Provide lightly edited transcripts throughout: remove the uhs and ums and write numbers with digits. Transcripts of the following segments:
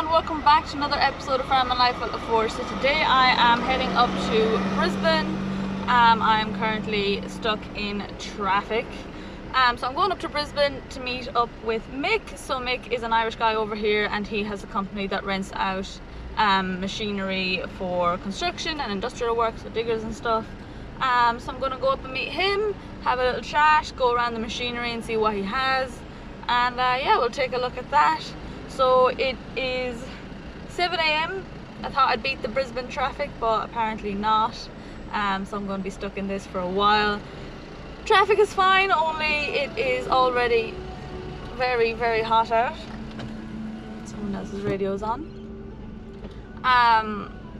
and welcome back to another episode of Farm and Life with LaForce. So today I am heading up to Brisbane. I'm currently stuck in traffic. So I'm going up to Brisbane to meet up with Mick. So Mick is an Irish guy over here and he has a company that rents out machinery for construction and industrial work, so diggers and stuff. So I'm going to go up and meet him, have a little chat, go around the machinery and see what he has. And yeah, we'll take a look at that. So it is 7 AM. I thought I'd beat the Brisbane traffic, but apparently not. So I'm going to be stuck in this for a while. Traffic is fine, only it is already very, very hot out. Someone else's radio is on.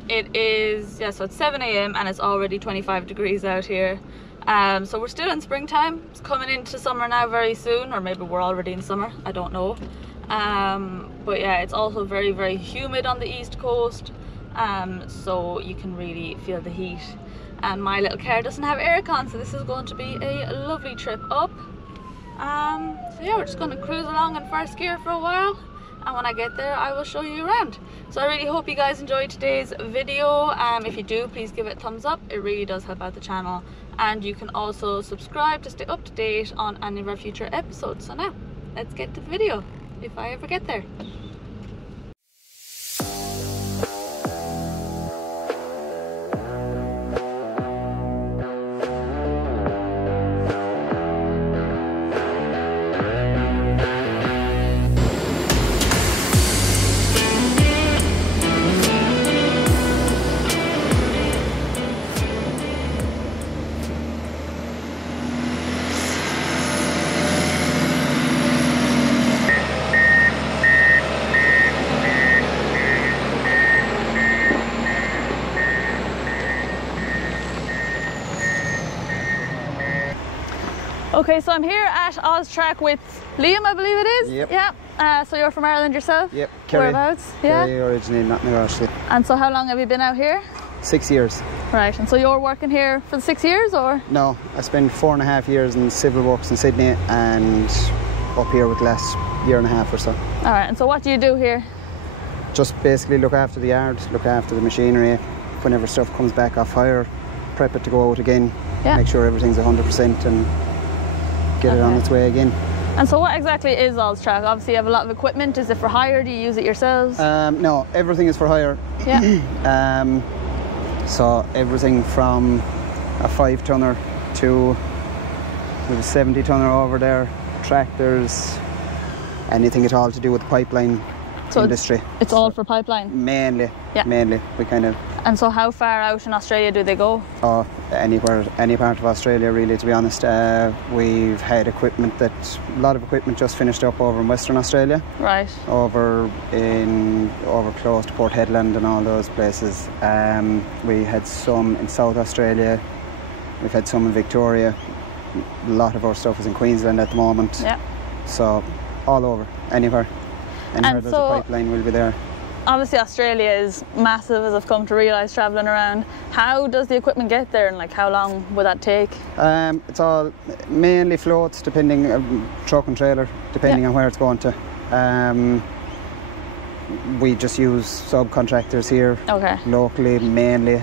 It is, yeah, so it's 7 AM and it's already 25 degrees out here. So we're still in springtime. It's coming into summer now very soon, or maybe we're already in summer, I don't know. But yeah, it's also very, very humid on the east coast, so you can really feel the heat. And my little car doesn't have aircon, so this is going to be a lovely trip up. So yeah, we're just going to cruise along in first gear for a while, and when I get there I will show you around. So I really hope you guys enjoyed today's video. If you do, please give it a thumbs up, it really does help out the channel. And you can also subscribe to stay up to date on any of our future episodes. So now, let's get to the video, if I ever get there. Okay, so I'm here at Austrack with Liam, I believe it is. Yep. Yeah. So you're from Ireland yourself? Yep. Kerry. Whereabouts? Yeah. Kerry originally, not New actually. And so how long have you been out here? 6 years. Right. And so you're working here for the 6 years, or? No, I spent 4.5 years in civil works in Sydney and up here with the last year and a half or so. All right. And so what do you do here? Just basically look after the yard, look after the machinery. Whenever stuff comes back off hire, prep it to go out again. Yeah. Make sure everything's 100% and get it on its way again. And so what exactly is Austrack? Obviously you have a lot of equipment. Is it for hire? Do you use it yourselves? No, everything is for hire. Yeah. So everything from a 5-tonner to a 70-tonner over there, tractors, anything at all to do with the pipeline industry. It's all for pipeline? Mainly, yeah. Mainly. We kind of. And so how far out in Australia do they go? Oh, anywhere, any part of Australia really, to be honest. We've had equipment a lot of equipment just finished up over in Western Australia. Right. Over close to Port Hedland and all those places. We had some in South Australia. We've had some in Victoria. A lot of our stuff is in Queensland at the moment. Yeah. So all over, anywhere. Anywhere there's a pipeline, we'll be there. Obviously Australia is massive, as I've come to realise travelling around. How does the equipment get there, and like how long would that take? It's all mainly floats, depending truck and trailer, depending on where it's going to. We just use subcontractors here, locally mainly.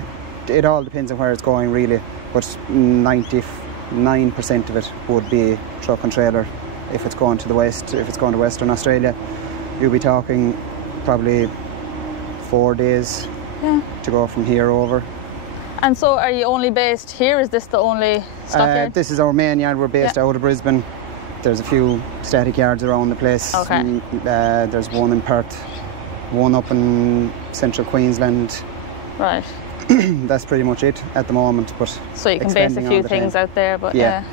It all depends on where it's going really, but 99% of it would be truck and trailer. If it's going to the west, if it's going to Western Australia, you'll be talking probably 4 days to go from here over. And so are you only based here? Is this the only stockyard? This is our main yard. We're based out of Brisbane. There's a few static yards around the place. Okay. There's one in Perth, one up in central Queensland. Right. That's pretty much it at the moment. But so you can base a few things out there, but yeah.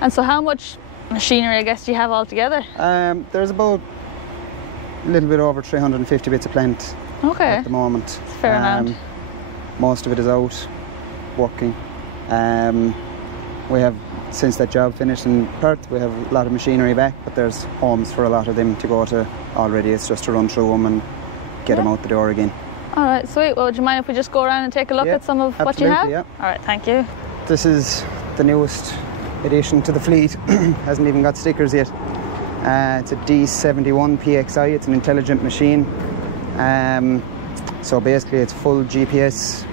And so how much machinery, I guess, do you have altogether? There's about a little bit over 350 bits of plant at the moment. Fair amount. Most of it is out working. We have, since that job finished in Perth, we have a lot of machinery back, but there's homes for a lot of them to go to already. It's just to run through them and get them out the door again. All right, sweet. Well, would you mind if we just go around and take a look at some of what you have? Yeah. All right, thank you. This is the newest addition to the fleet. Hasn't even got stickers yet. It's a D71 PXI. It's an intelligent machine. So basically it's full GPS.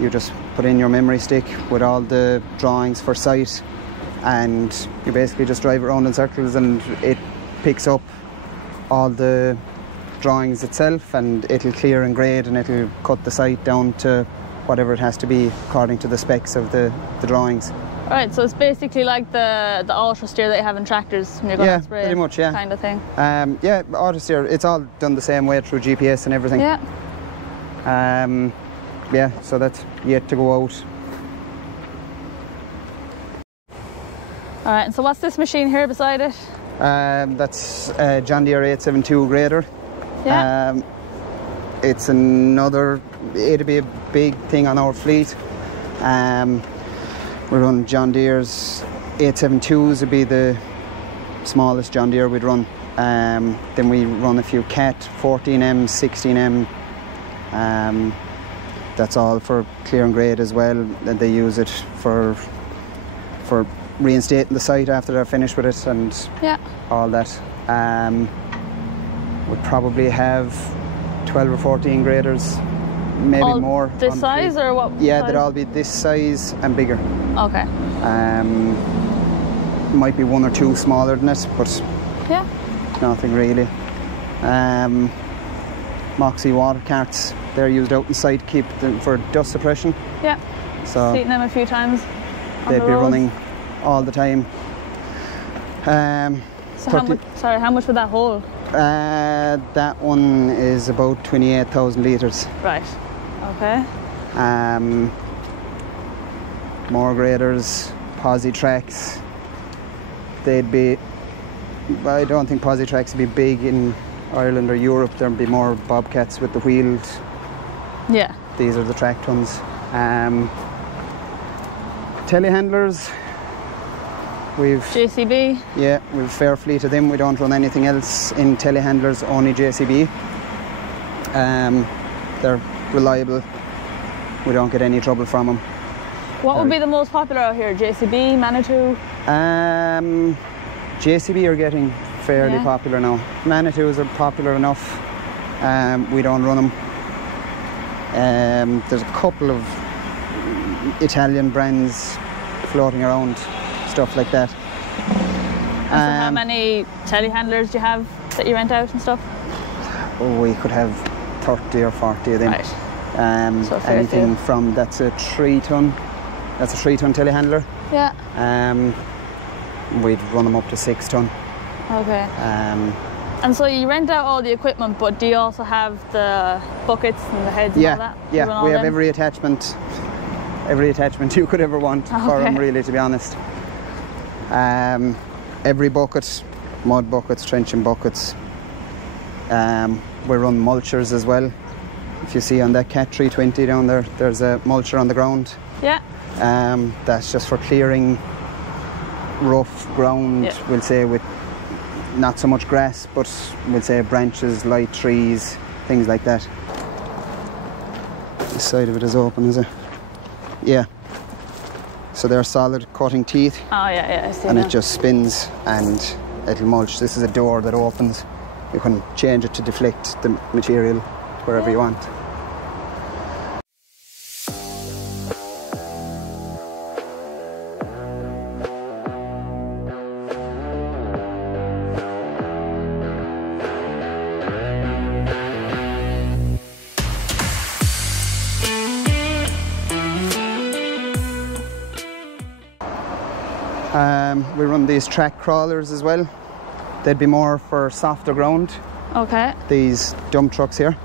You just put in your memory stick with all the drawings for site, and you basically just drive around in circles, and it picks up all the drawings itself, and it'll clear and grade, and it'll cut the site down to whatever it has to be according to the specs of the drawings. Right, so it's basically like the auto steer that you have in tractors when you're going to spray. Pretty much, yeah. Kind of thing. Yeah, auto steer, it's all done the same way through GPS and everything. Yeah. Yeah, so that's yet to go out. Alright, and so what's this machine here beside it? That's a John Deere 872 grader. Yeah. It's it'll be a big thing on our fleet. We run John Deere's 872s, would be the smallest John Deere we'd run. Then we run a few Cat 14M, 16M. That's all for clear and grade as well. And they use it for reinstating the site after they're finished with it, and all that. We'd probably have 12 or 14 graders, maybe all more. This size or what? Yeah, size? they'd all be this size and bigger. Okay. Might be one or two smaller than it, but yeah, nothing really. Moxie water carts, they're used out inside to keep them for dust suppression. Yeah. So seen them a few times. They'd be running all the time. So how much would that hold? That one is about 28,000 litres. Right. Okay. More graders, posi tracks. They'd be. I don't think posi tracks would be big in Ireland or Europe. There'd be more bobcats with the wheels. Yeah. These are the track tons. Telehandlers. We've JCB. Yeah, we've a fair fleet of them. We don't run anything else in telehandlers, only JCB. They're reliable. We don't get any trouble from them. What would be the most popular out here? JCB, Manitou? JCB are getting fairly popular now. Manitous are popular enough. We don't run them. There's a couple of Italian brands floating around, stuff like that. So how many telehandlers do you have that you rent out and stuff? We could have 30 or 40 of them. Right. So anything from that's a 3-ton telehandler. Yeah. We'd run them up to 6-ton. Okay. And so you rent out all the equipment, but do you also have the buckets and the heads and all that? Yeah, we have every attachment you could ever want for them, really, to be honest. Every bucket, mud buckets, trenching buckets. We run mulchers as well. If you see on that Cat 320 down there, there's a mulcher on the ground. Yeah. That's just for clearing rough ground, we'll say, with not so much grass, but we'll say branches, light trees, things like that. This side of it is open, is it? Yeah. So they're solid cutting teeth. Oh yeah, I see. And it just spins and it'll mulch. This is a door that opens. You can change it to deflect the material wherever you want. We run these track crawlers as well. They'd be more for softer ground. Okay. These dump trucks here.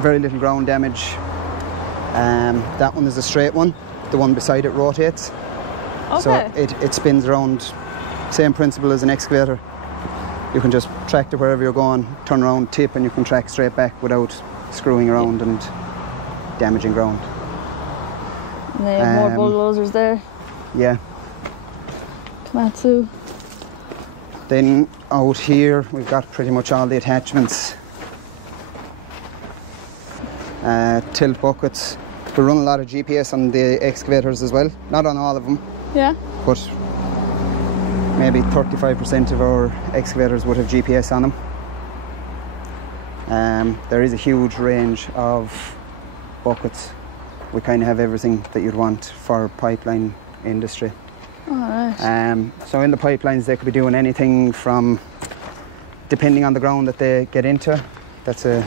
Very little ground damage. That one is a straight one. The one beside it rotates. Okay. So it spins around. Same principle as an excavator. You can just track to wherever you're going, turn around, tip, and you can track straight back without screwing around and damaging ground. And they have more bulldozers there. Yeah. Komatsu. Then out here we've got pretty much all the attachments. Tilt buckets. We run a lot of GPS on the excavators as well. Not on all of them. Yeah. But maybe 35% of our excavators would have GPS on them. There is a huge range of buckets. We kind of have everything that you'd want for pipeline industry. Oh, right. So in the pipelines they could be doing anything from, depending on the ground that they get into, that's a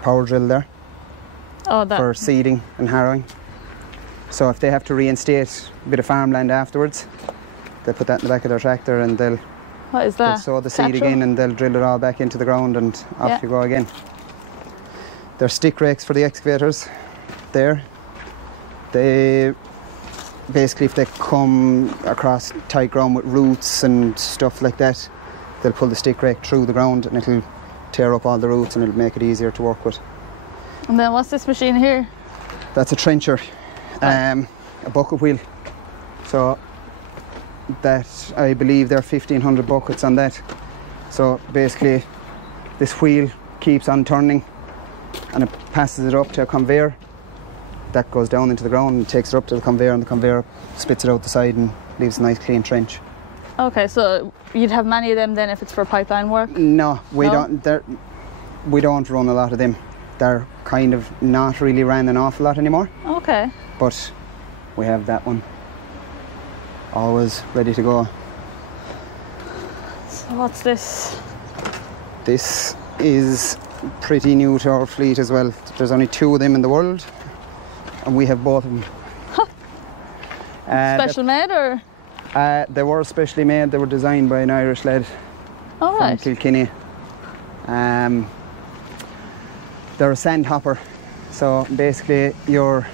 power drill there for seeding and harrowing. So if they have to reinstate a bit of farmland afterwards, they put that in the back of their tractor and they'll What is that? They'll sow the seed again and they'll drill it all back into the ground and off you go again. There's stick rakes for the excavators there. They basically, if they come across tight ground with roots and stuff like that, they'll pull the stick rake through the ground and it'll tear up all the roots and it'll make it easier to work with. And then what's this machine here? That's a trencher, a bucket wheel. So that, I believe there are 1,500 buckets on that. So basically this wheel keeps on turning and it passes it up to a conveyor that goes down into the ground and takes it up to the conveyor, and the conveyor spits it out the side and leaves a nice clean trench. Okay, so you'd have many of them then if it's for pipeline work? No, we don't run a lot of them. They're kind of not really ran an awful lot anymore. Okay. But we have that one always ready to go. So what's this? This is pretty new to our fleet as well. There's only 2 of them in the world and we have both of them. Huh. Special made or? They were specially made. They were designed by an Irish lad from Kilkenny. They're a sand hopper. So basically your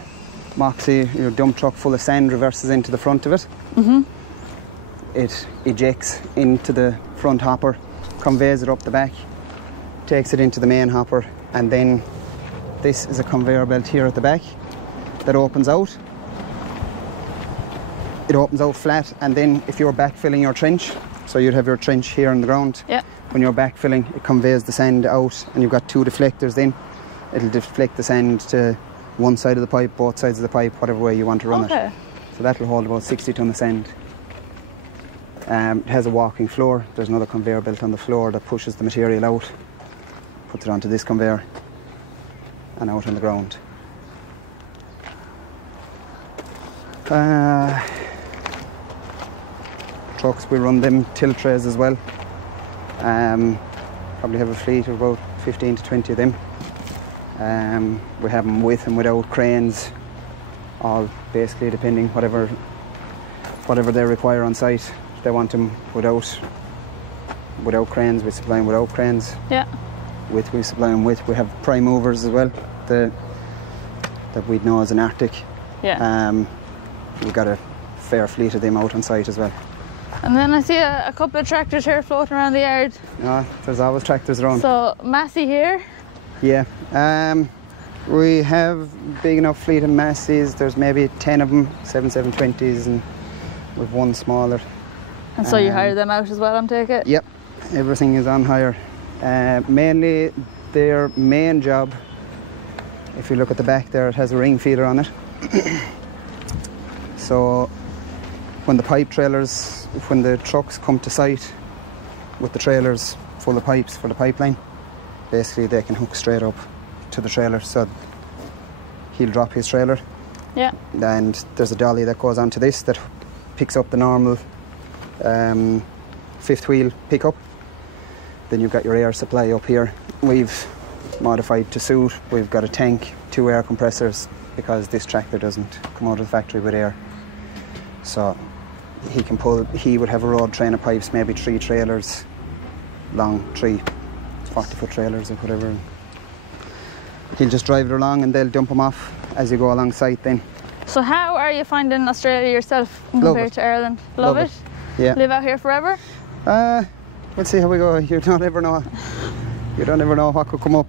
Moxie, your dump truck full of sand, reverses into the front of it. Mm-hmm. It ejects into the front hopper, conveys it up the back, takes it into the main hopper, and then this is a conveyor belt here at the back that opens out. It opens out flat, and then if you're backfilling your trench, so you'd have your trench here on the ground. Yeah. When you're backfilling, it conveys the sand out, and you've got 2 deflectors then. It'll deflect the sand to one side of the pipe, both sides of the pipe, whatever way you want to run it. So that'll hold about 60 tonne of sand. It has a walking floor. There's another conveyor belt on the floor that pushes the material out, puts it onto this conveyor and out on the ground. Trucks, we run them tilt trays as well. Probably have a fleet of about 15 to 20 of them. We have them with and without cranes, all basically depending whatever they require on site. If they want them without cranes, we supply them without cranes. Yeah. With, we supply them with. We have prime movers as well, that we'd know as an Arctic. Yeah. We've got a fair fleet of them out on site as well. And then I see a couple of tractors here floating around the yard. There's always tractors around. So Massey here. Yeah, we have big enough fleet of Masseys. There's maybe 10 of them, 720s, and we've 1 smaller. And so you hire them out as well, I'm taking it? Yep, everything is on hire. Mainly their main job, if you look at the back there, it has a ring feeder on it. So when the pipe trailers, when the trucks come to site with the trailers full of pipes for the pipeline, basically they can hook straight up to the trailer. So he'll drop his trailer. Yeah. And there's a dolly that goes onto this that picks up the normal 5th wheel pickup. Then you've got your air supply up here. We've modified to suit. We've got a tank, 2 air compressors, because this tractor doesn't come out of the factory with air. So he would have a road train of pipes, maybe 3 trailers long, 3 40-foot trailers or whatever. He'll just drive it along and they'll dump them off as you go along site then. So how are you finding Australia yourself compared to Ireland? Love it? Yeah. Live out here forever? We'll see how we go. You don't ever know. You don't ever know what could come up.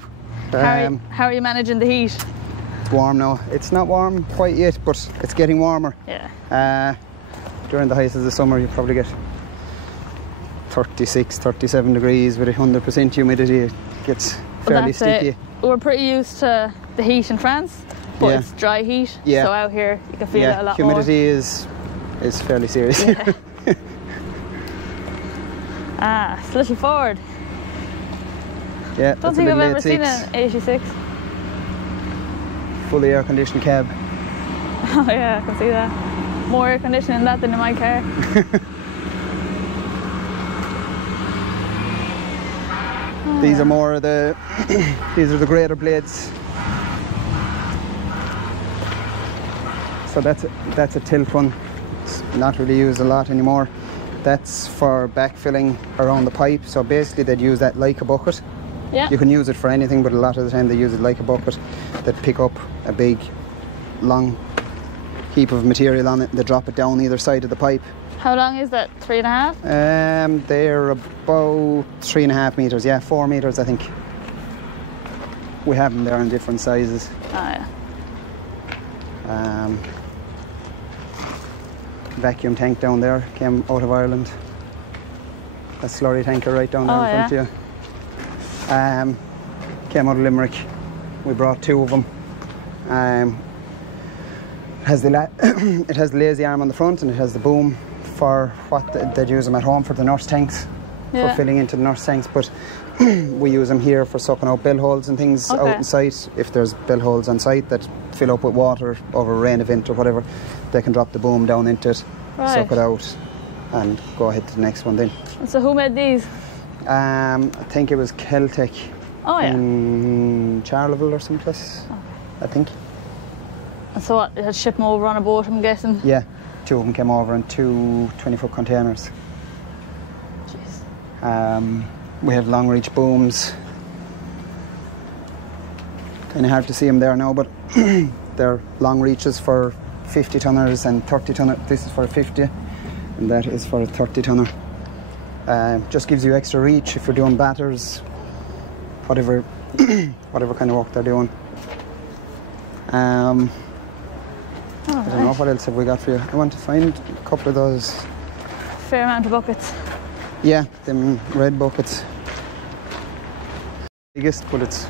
How are you managing the heat? It's warm now. It's not warm quite yet, but it's getting warmer. Yeah. During the height of the summer, you probably get 36, 37 degrees with 100% humidity. It gets fairly sticky. We're pretty used to the heat in France, but it's dry heat. Yeah. So out here, you can feel it a lot humidity more. Is is fairly serious. Yeah. Ah, it's a little Ford. Yeah, Don't that's think a I've little ever seen 86. an 86. Fully air conditioned cab. Oh yeah, I can see that. More air conditioning in that than in my car. These are more of the these are the greater blades. So that's a tilt one. It's not really used a lot anymore. That's for backfilling around the pipe. So basically they'd use that like a bucket. Yeah. You can use it for anything, but a lot of the time they use it like a bucket. They'd pick up a big, long heap of material on it and they drop it down either side of the pipe. How long is that? 3.5? They're about 3.5 meters, yeah, 4 meters I think. We have them there in different sizes. Oh yeah. Vacuum tank down there came out of Ireland. A slurry tanker right down there in front of you. Came out of Limerick. We brought 2 of them. It has the lazy arm on the front and it has the boom for what they'd use them at home for the nurse tanks, for filling into the nurse tanks. But we use them here for sucking out bill holes and things out on site. If there's bill holes on site that fill up with water over a rain event or whatever, they can drop the boom down into it, suck it out, and go ahead to the next one then. So who made these? I think it was Celtic in Charleville or someplace, I think. And so what, it had shipped them over on a boat, I'm guessing? Yeah, 2 of them came over in 2 20-foot containers. Jeez. We have long reach booms. Kind of hard to see them there now, but they're long reaches for 50 tonners and 30 tonner. This is for a 50 and that is for a 30 tonner. Just gives you extra reach if you're doing batters, whatever whatever kind of work they're doing. I don't know, what else have we got for you? I want to find a couple of those. Fair amount of buckets. Yeah, them red buckets. Biggest, but it's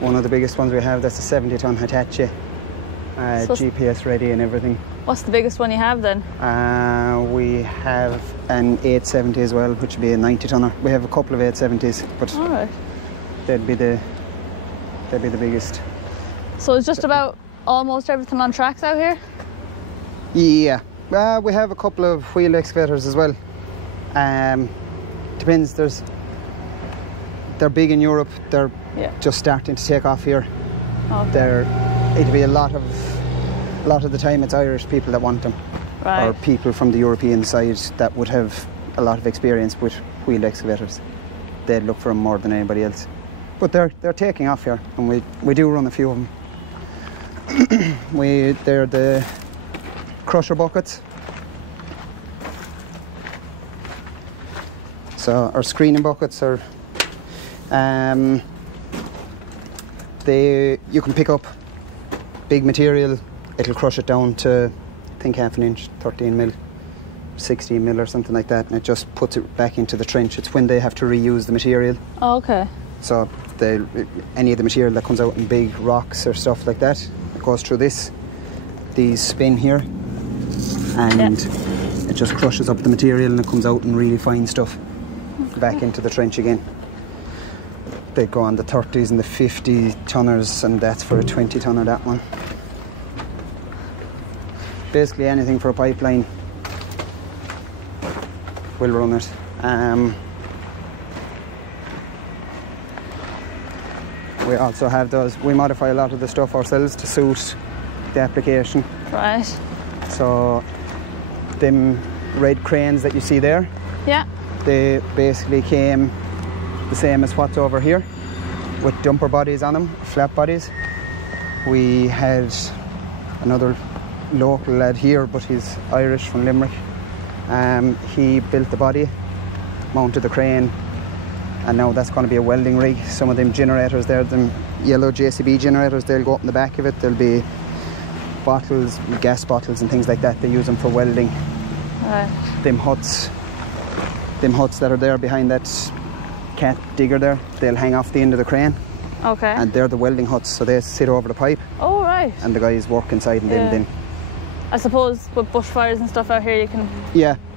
one of the biggest ones we have. That's a 70-ton Hitachi, So GPS ready and everything. What's the biggest one you have then? We have an 870 as well, which would be a 90-tonner. We have a couple of 870s, but they'd be the biggest. So it's just about almost everything on tracks out here? Yeah, we have a couple of wheel excavators as well. Depends. They're big in Europe. They're just starting to take off here. It'll be a lot of the time it's Irish people that want them, or people from the European side that would have a lot of experience with wheel excavators. They'd look for them more than anybody else. But they're taking off here, and we do run a few of them. They're the crusher buckets. So our screening buckets are you can pick up big material, it'll crush it down to I think half an inch, 13 mil, 16 mil or something like that, and it just puts it back into the trench. It's when they have to reuse the material. Oh, okay. So any of the material that comes out in big rocks or stuff like that, it goes through these spin here, and it just crushes up the material and it comes out in really fine stuff back into the trench again. They go on the 30s and the 50 tonners, and that's for a 20 tonner, that one. Basically anything for a pipeline, we'll run it. We also have those, we modify a lot of the stuff ourselves to suit the application. Right. So them red cranes that you see there, they basically came the same as what's over here, with dumper bodies on them, flat bodies. We had another local lad here, but he's Irish, from Limerick. He built the body, mounted the crane, and now that's going to be a welding rig. Some of them generators there, them yellow JCB generators, they'll go up in the back of it. There'll be bottles, gas bottles and things like that. They use them for welding. Right. Them huts that are there behind that cat digger there, they'll hang off the end of the crane. Okay. And they're the welding huts, so they sit over the pipe. Oh, right. And the guys work inside and then I suppose with bushfires and stuff out here, you can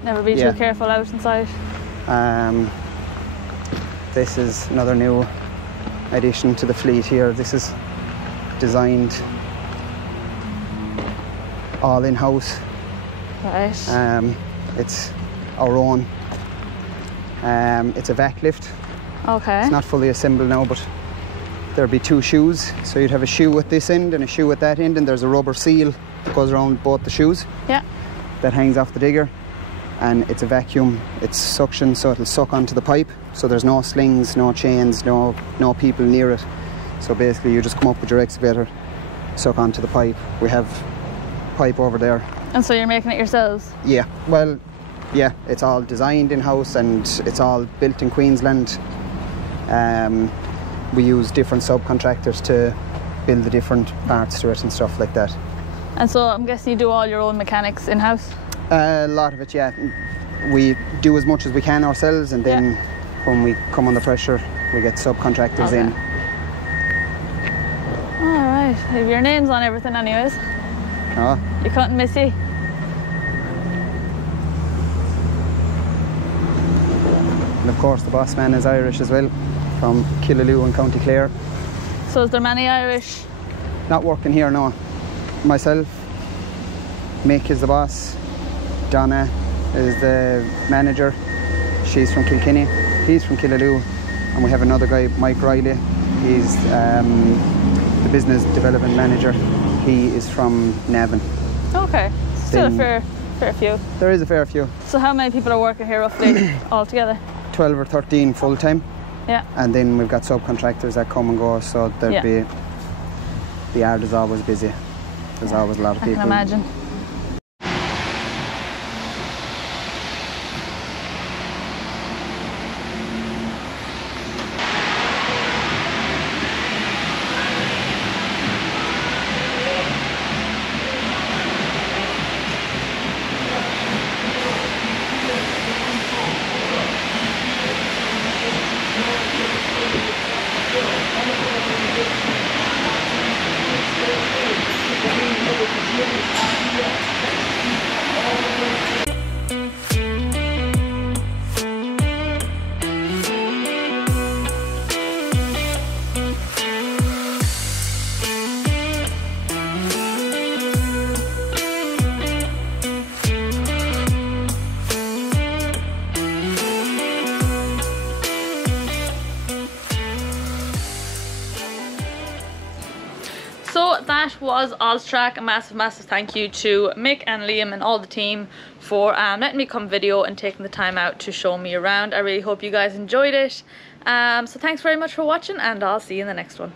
never be too careful out inside. This is another new addition to the fleet here. This is designed all in-house. Right. It's our own. It's a vac lift. Okay. It's not fully assembled now, but there'd be two shoes. So you'd have a shoe at this end and a shoe at that end, and there's a rubber seal that goes around both the shoes. Yeah. That hangs off the digger, and it's a vacuum. It's suction, so it'll suck onto the pipe. So there's no slings, no chains, no people near it. So basically, you just come up with your excavator, suck onto the pipe. We have pipe over there. And so you're making it yourselves? Yeah. Well, yeah. It's all designed in-house and it's all built in Queensland. We use different subcontractors to build the different parts to it and stuff like that. And so I'm guessing you do all your own mechanics in-house? A lot of it, yeah. We do as much as we can ourselves, and then when we come under pressure, we get subcontractors in. Alright, have your names on everything anyways. Oh. You couldn't miss you. And of course the boss man is Irish as well, from Killaloo in County Clare. So is there many Irish? Not working here, no. Myself, Mick is the boss, Donna is the manager, she's from Kilkenny, he's from Killaloo, and we have another guy, Mike Riley, he's the business development manager, he is from Navan. Okay, still a fair few. There is a fair few. So how many people are working here roughly altogether? 12 or 13 full time. Yeah. And then we've got subcontractors that come and go, so there'd be, the yard is always busy. There's always a lot of people. I can imagine. So that was Austrack. A massive thank you to Mick and Liam and all the team for letting me come video and taking the time out to show me around. I really hope you guys enjoyed it. So thanks very much for watching, and I'll see you in the next one.